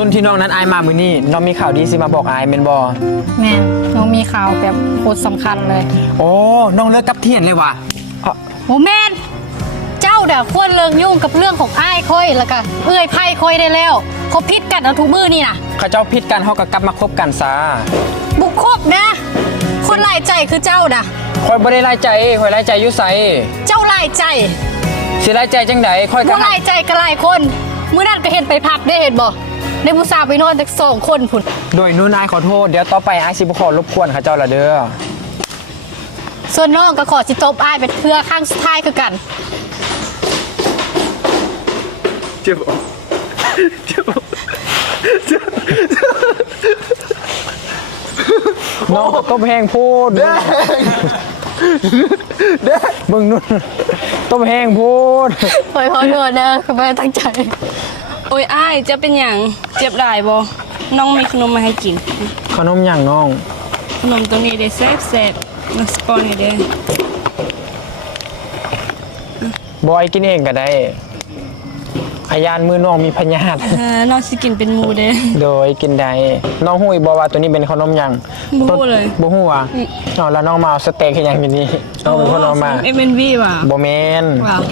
รุ่นที่น้องนั้นอายมามื้อนี้น้องมีข่าวดีสิมาบอกอายแม่นบ่แม่น้องมีข่าวแบบโคตรสำคัญเลยโอ้น้องเลิกกับเทียนเลยว่ะโอ้แม่นเจ้าเด้อควรเลิกยุ่งกับเรื่องของอ้ายค่อยแล้วก็เอื้อยไพ่ค่อยได้แล้วคบพิษกันเอาทุกมือนี่นะเขาเจ้าผิดกันเฮาก็กลับมาคบกันซะบุกคบนะคนหลายใจคือเจ้าน่ะข่อยบ่ได้หลายใจข่อยหลายใจอยู่ไสเจ้าหลายใจสิหลายใจจังได๋ข่อยก็บ่หลายใจก็หลายคนมื้อนั้นก็เห็นไปพักได้เห็นบ่ได้ผู้สาวไปนอนจัก2คนพุ่นโดยนู่นอายขอโทษเดี๋ยวต่อไปอายสิบ่ขอรบกวนเขาเจ้าละเด้อส่วนน้องก็ขอสิตบอ้ายเป็นเพื่อครั้งสุดท้ายคือกันเจ็บน้องต้มแห้งพูดเด้เบิ่งนู่นต้มแห้งพูดขอโทษนะคือไม่ตั้งใจโอ้ยอ้ายจะเป็นอย่างเจ็บได้บ่น้องมีขนมมาให้กินขนมอย่างน้องขนมตัวนี้ได้แซ่บมาสปอนให้เด้บอยกินเองก็ได้พยานมือน้องมีพยาธิน้องสิกินเป็นหมูเด้โดยกินได้น้องฮู้อีกบ่ว่าตัวนี้เป็นขนมหยังบ่ฮู้เลยบ่ฮู้อ่ะแล้วน้องมาเอาสเต็กให้หยังอยู่นี่น้องเป็นคนเอามา MNV ว่ะบ่แม่นว้าว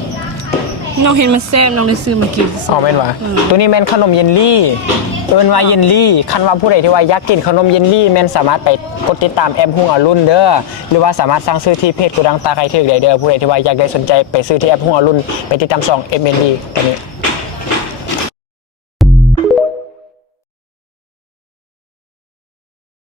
น้องเห็นมันแซ่บน้องเลยซื้อมากินแม่นว่ะตัวนี้แม่นขนมเยลลี่เอิ้นว่าเยลลี่คันว่าผู้ใดที่ว่าอยากกินขนมเยลลี่แม่นสามารถไปกดติดตามแอปหุ่งอรุณเด้อหรือว่าสามารถสั่งซื้อที่เพจกูดังตาไข่ถึกได้เด้อผู้ใดที่ว่าอยากได้สนใจไปซื้อที่แอปหุ่งอรุณไปติดตาม2 MND ตัวนี้